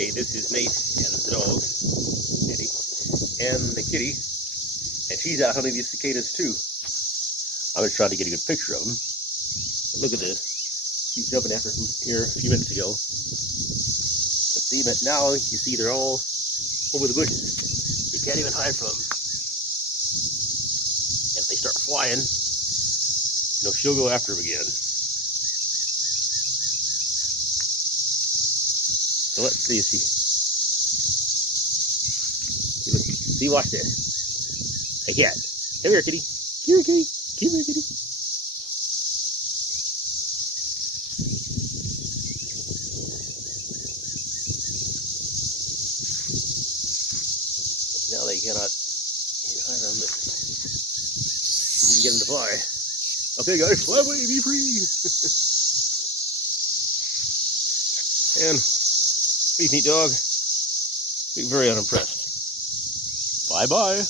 Hey, this is Nate and the dog, Eddie, and the kitty, and she's out hunting these cicadas too. I was trying to get a good picture of them. But look at this. She's jumping after them here a few minutes ago. But see, but now you see they're all over the bushes. You can't even hide from them. And if they start flying, she'll go after them again. So let's see if she. See, watch this. Hey, cat. Come here, kitty. Come here, kitty. Come here, kitty. But now they cannot hide them, but you can get them to fly. Okay, guys, fly away, be free. And please, neat dog. Be very unimpressed. Bye-bye.